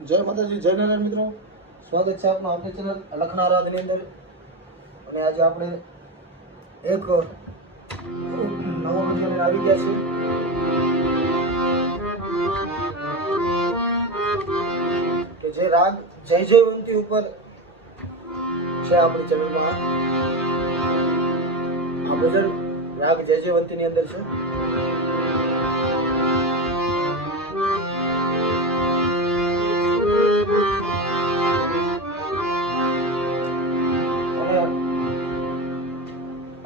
જય માતાજી, જય નારાયણ મિત્રો. સ્વાગત છે આપનું આપણી ચેનલ લખના આરાધની અંદર. અને આજે આપણે એક નવો વિડીયો આવી ગયા છે કે જે રાગ જય જયવંતી ઉપર છે આપણી ચેનલમાં. આ ભજન રાગ જય જયવંતી ની અંદર છે.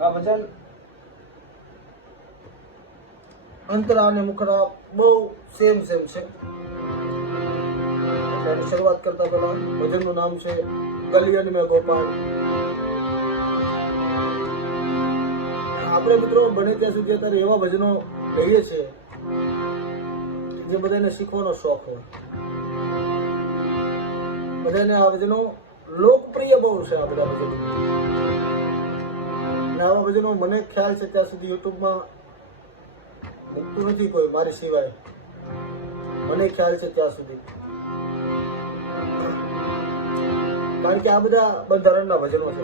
આ ભજન અંતરા અને મુખડા બહુ સેમ છે. એની શરૂઆત કરતા પહેલા ભજનનું નામ છે ગલિયન મેં ગોપાલ. આપણે મિત્રો બને ત્યાં સુધી અત્યારે એવા ભજનો લઈએ છીએ જે બધાને શીખવાનો શોખ હોય. બધાને આ ભજનો લોકપ્રિય બહુ છે. આ બધા ભજનો આવા ભજનો મને ખ્યાલ છે ત્યાં સુધી યુટ્યુબમાં મૂકતું નથી કોઈ મારી સિવાય. મને ખ્યાલ છે ત્યાં સુધી, કારણ કે આ બધા બંધારણના ભજનો છે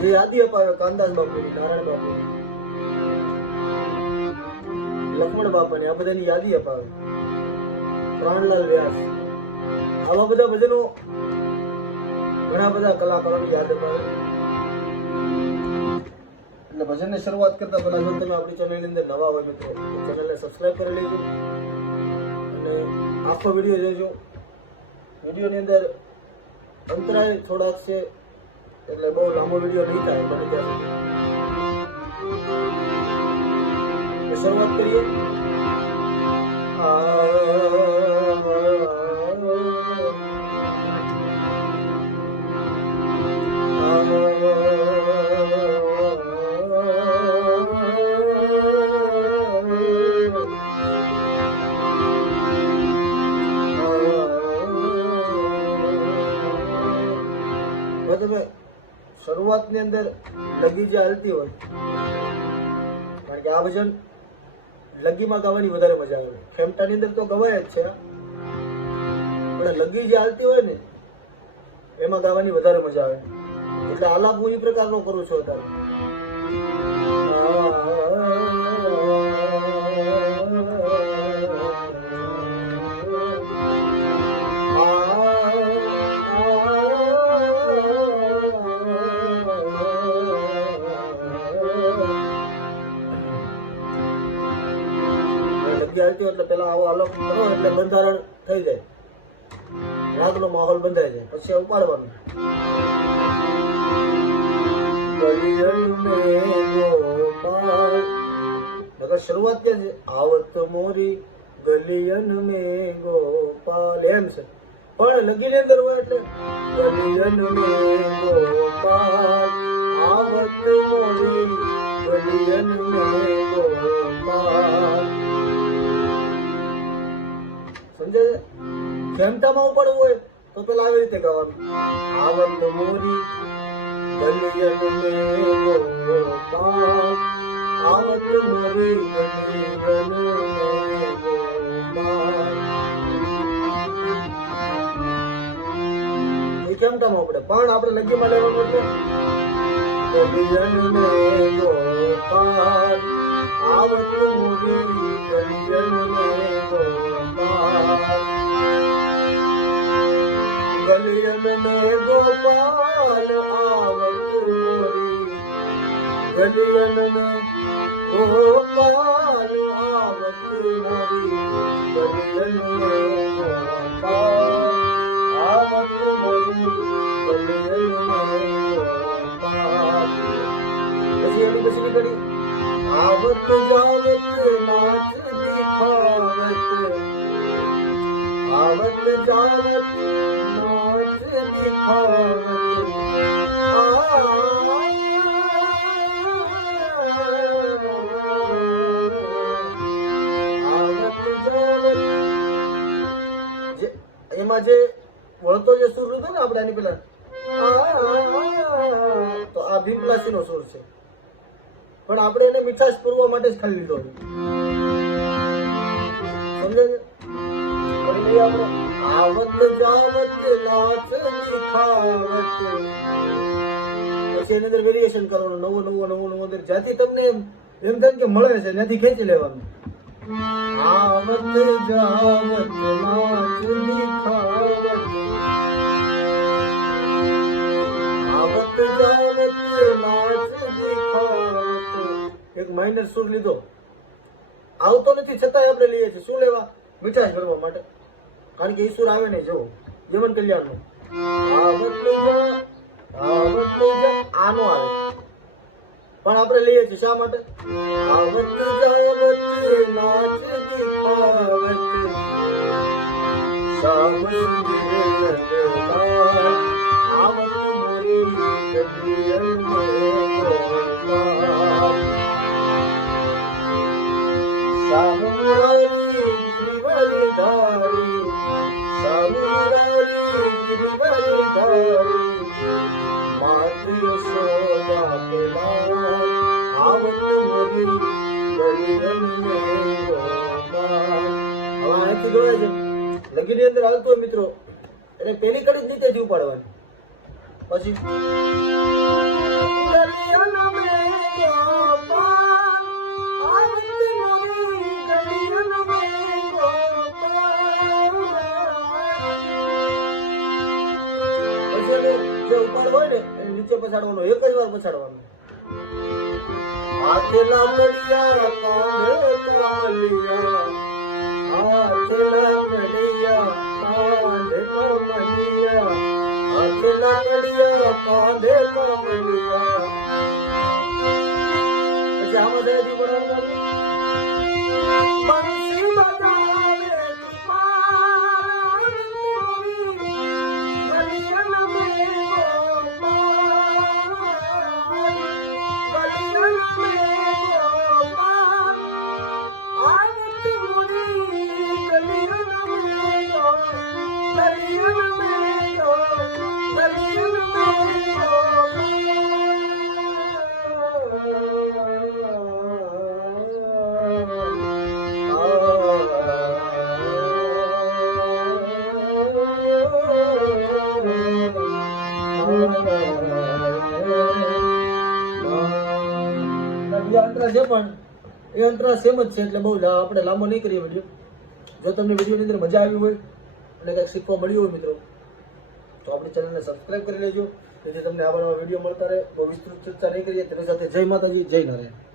જે યાદી અપાવે કાનદાસ બાપુની, નારાયણ બાપુની, લક્ષ્મણ બાપાની, આ બધાની યાદી અપાવે. પ્રાણલાલ વ્યાસ, આવા બધા ભજનો ઘણા બધા કલાકારોની યાદ અપાવે. એટલે ભજનની શરૂઆત કરતા પહેલા જો તમે આપણી ચેનલની અંદર નવા હોય મિત્રો તો ચેનલને સબસ્ક્રાઇબ કરી લેજો અને આખો વિડીયો જોજો. વિડીયોની અંદર અંતરાય થોડાક છે એટલે બહુ લાંબો વિડીયો નહીં થાય. બને ત્યાં સુધી શરૂઆત કરીએ. તમે શરૂઆતની અંદર લગી જે હાલતી હોય, કારણ કે આ ભજન લગીમાં ગાવાની વધારે મજા આવે. ખેમટાની અંદર તો ગવાય જ છે, પણ લગી જે હાલતી હોય ને એમાં ગાવાની વધારે મજા આવે. એટલે આલાપ હું એ પ્રકારનો કરું છું અત્યારે. એટલે પેલા આવો આલોક કરો એટલે બંધારણ થઈ જાય, રાગનો માહોલ બંધાઈ જાય, પછી ઉપાડવાનું. શરૂઆત ક્યાં છે? આવત મોરી ગલિયન મે ગોપાલ, એમ છે. પણ લગીની અંદર હોય એટલે ગલિયન મે ગોપાલ, આવત મોરી ગલિયન મે ગોપાલ. સમજે? ખેમટામાં ઉપડવું હોય તો પેલા આવી રીતે ગાવાનું. આવત મોરી ગલિયન મે ગોપાલ, આવત મોરી ગલિયન મે ગોપાલ. એ ખેમટામાં ઉપડે, પણ આપણે લગીમાં લેવાનું એટલે ગલિયન મે ગોપાલ, આવત મોરી ગલિયન મે ગોપાલ. ગલિયન મે ગોપાલ, આવત મોરી ગલિયન મે ગોપાલ, આવત મોરી ગલિયન મે ગોપાલ, આવત મોરી ગલિયન મે ગોપાલ. પછી એની પછી કરી આવત જાવત નાથ દિખાવત, આવત જાવત નાથ દિખાવત. એમાં જે વળતો જે સુર હતો ને આપણે એની પેલા, તો આ ભીમલાસી નો સુર છે, પણ આપણે એને મીઠાશ પૂરવા માટે જ ખાલી લીધો. આવત જાવત નાચ દિખાવત. પછી એની અંદર વેરિએશન કરવાનું, નવું અંદર જ્યાંથી તમને એમ થાય કે મળે છે ત્યાંથી ખેંચી લેવાનું. આવત જાવત નાચ દિખાવત, આવત જાવત નાચ દિખાવત. એક માઇનર સુર લીધો, આવતો નથી છતાંય આપણે લઈએ છીએ. શું લેવા? મીઠાશ ભરવા માટે. કારણ કે ઈશ્વર આવે નહીં. જો જીવન કલ્યાણ નું આવત જા આનો આવે, પણ આપણે લઈએ છીએ શા માટે? આવત જાવત નાચ દિખાવત, શામ સુંદર આવત મોરી કબીર શામ મુરારી ગિરિવર ધારી, શામ મુરારી ગિરિવર ધારી, માત યશોદા પેલા આવત મોરી ગલિયન મેં ગોપાલ. હવે આનાથી જોયા છે લગીની અંદર આવતો હોય મિત્રો, એટલે પેલી કડી જ નીચેથી ઉપાડવાની. પછી ગલિયન મેં ગોપાલ, આવત મોરી ગલિયન મેં ગોપાલ. પછી જે ઉપાડ હોય ને એને નીચે પછાડવાનો, એક જ વાર પછાડવાનો. હાથે લાકડિયા કાંધે કમલિયા, હાથે લાકડિયા કાંધે કમલિયા, હાથે લાકડિયા કાંધે કમલિયા. પછી આમાં દયાથી બનાવવાનું. બંસી બજાવે તુમાર ગલિયન મેં ગોપાલ, ગલિયન મેં ગોપાલ, આવત મોરી ગલિયન મેં ગોપાલ, ગલિયન મેં ગોપાલ, ગલિયન અંતરા છે, પણ એ અંતરા સેમ જ છે. એટલે બહુ આપણે લાંબો નહીં કરીએ વિડીયો. જો તમને વિડીયોની અંદર મજા આવી હોય અને કંઈક શીખવા મળ્યું હોય મિત્રો, તો આપણી ચેનલને સબસ્ક્રાઈબ કરી લેજો, જેથી તમને આવા નવા વિડીયો મળતા રહે. બહુ વિસ્તૃત ચર્ચા નહીં કરીએ તેની સાથે. જય માતાજી, જય નારાયણ.